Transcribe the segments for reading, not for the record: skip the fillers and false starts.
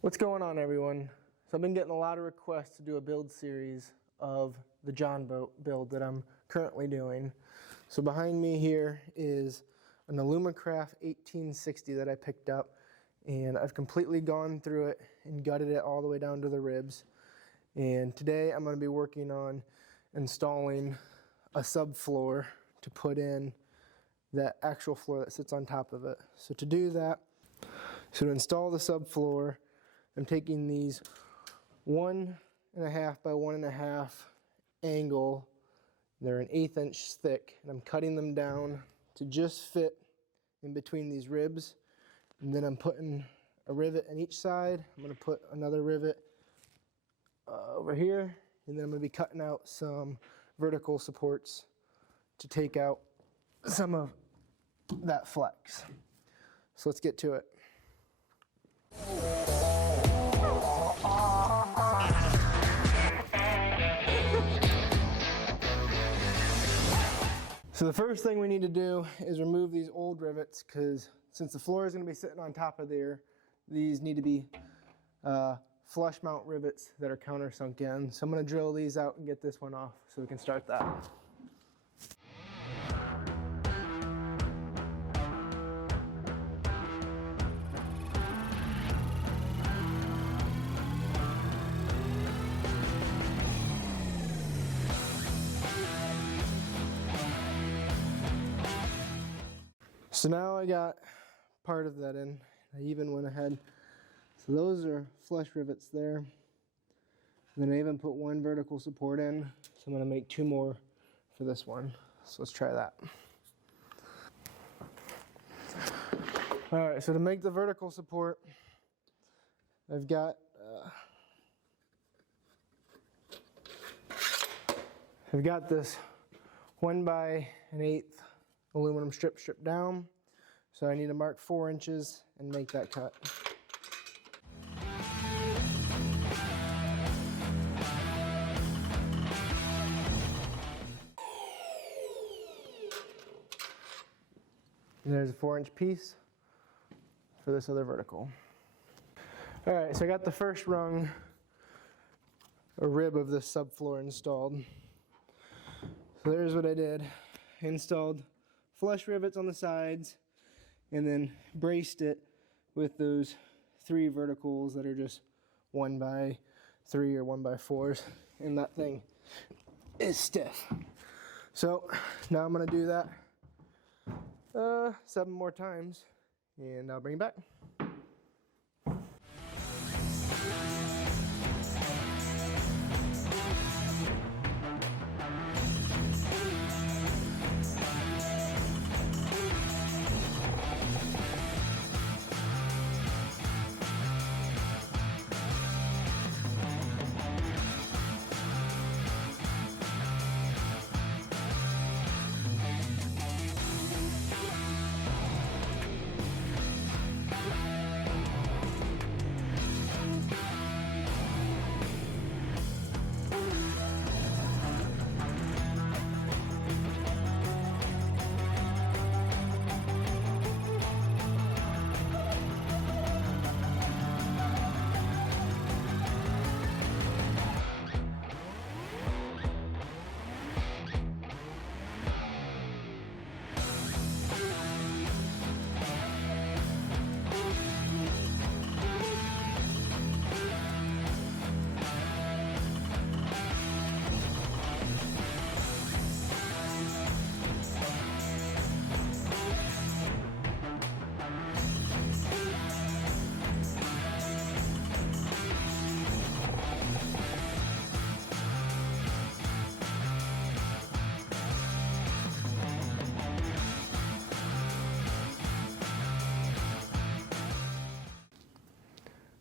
What's going on, everyone? So I've been getting a lot of requests to do a build series of the John boat build that I'm currently doing. So behind me here is an Alumacraft 1860 that I picked up, and I've completely gone through it and gutted it all the way down to the ribs. And today I'm going to be working on installing a subfloor to put in that actual floor that sits on top of it. So to do that, to install the subfloor, I'm taking these 1.5 by 1.5 angle. They're an 1/8 inch thick, and I'm cutting them down to just fit in between these ribs. And then I'm putting a rivet on each side. I'm going to put another rivet over here, and then I'm going to be cutting out some vertical supports to take out some of that flex. So let's get to it. So the first thing we need to do is remove these old rivets, because since the floor is going to be sitting on top of there, these need to be flush mount rivets that are countersunk in. So I'm going to drill these out and get this one off so we can start that. So now I got part of that in. I even went ahead. So those are flush rivets there. And then I even put one vertical support in. So I'm going to make 2 more for this one. So let's try that. Alright, so to make the vertical support, I've got this 1 by 1/8 aluminum strip stripped down. So I need to mark 4 inches and make that cut. And there's a 4-inch piece for this other vertical. Alright, so I got the first rung, a rib of this subfloor installed. So there's what I did. I installed flush rivets on the sides and then braced it with those 3 verticals that are just 1 by 3 or 1 by 4s, and that thing is stiff. So now I'm going to do that 7 more times, and I'll bring it back.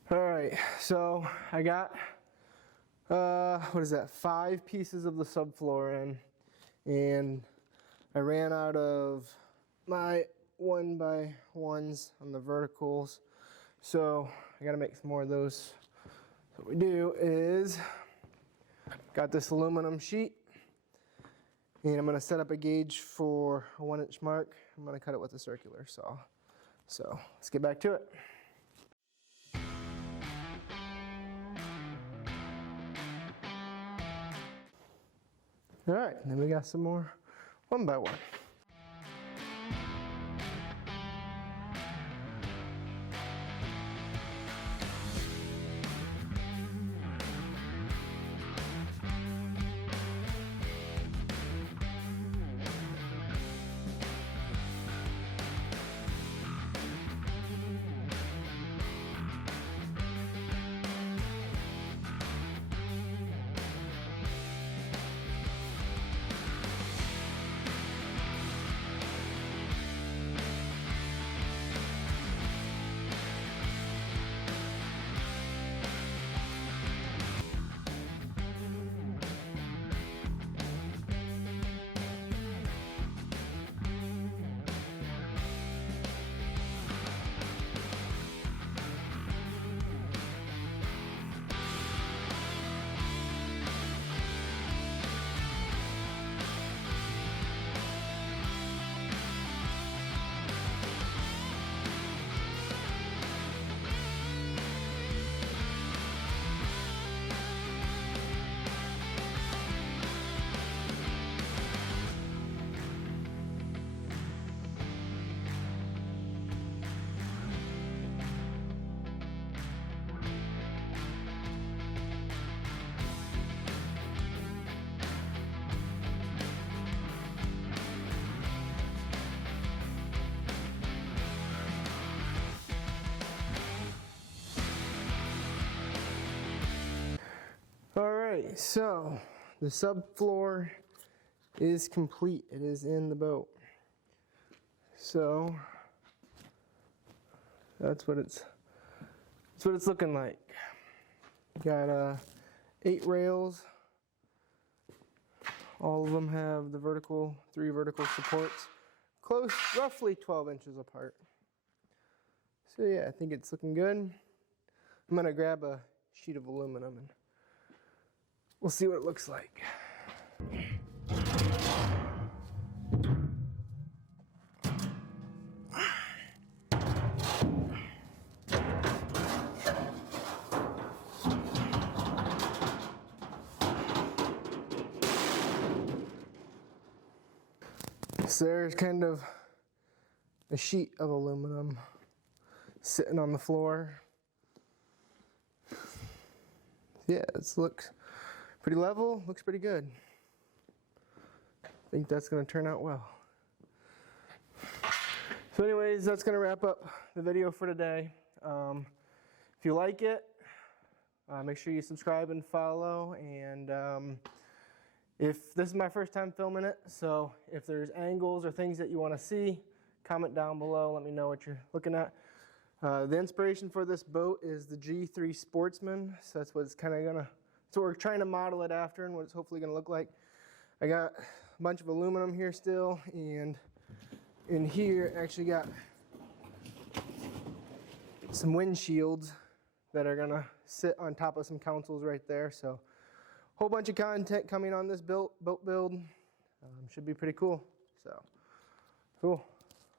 Alright, so I got, 5 pieces of the subfloor in, and I ran out of my 1 by 1s on the verticals, so I gotta make some more of those. So what we do is, got this aluminum sheet, and I'm gonna set up a gauge for a 1-inch mark. I'm gonna cut it with a circular saw. So let's get back to it. All right, and then we got some more one by one. All right, so the subfloor is complete. It is in the boat. So that's what it's looking like. Got 8 rails. All of them have the three vertical supports, close, roughly 12 inches apart. So yeah, I think it's looking good. I'm gonna grab a sheet of aluminum and we'll see what it looks like. So there's kind of a sheet of aluminum sitting on the floor. Yeah, it looks pretty level, looks pretty good. I think that's going to turn out well. So anyways, that's going to wrap up the video for today. If you like it, make sure you subscribe and follow. And if this is my first time filming it, so if there's angles or things that you want to see, comment down below. Let me know what you're looking at. The inspiration for this boat is the G3 Sportsman. So that's what it's kind of gonna. So we're trying to model it after and what it's hopefully gonna look like. I got a bunch of aluminum here still, and in here actually got some windshields that are gonna sit on top of some consoles right there. So whole bunch of content coming on this boat build. Should be pretty cool. So cool.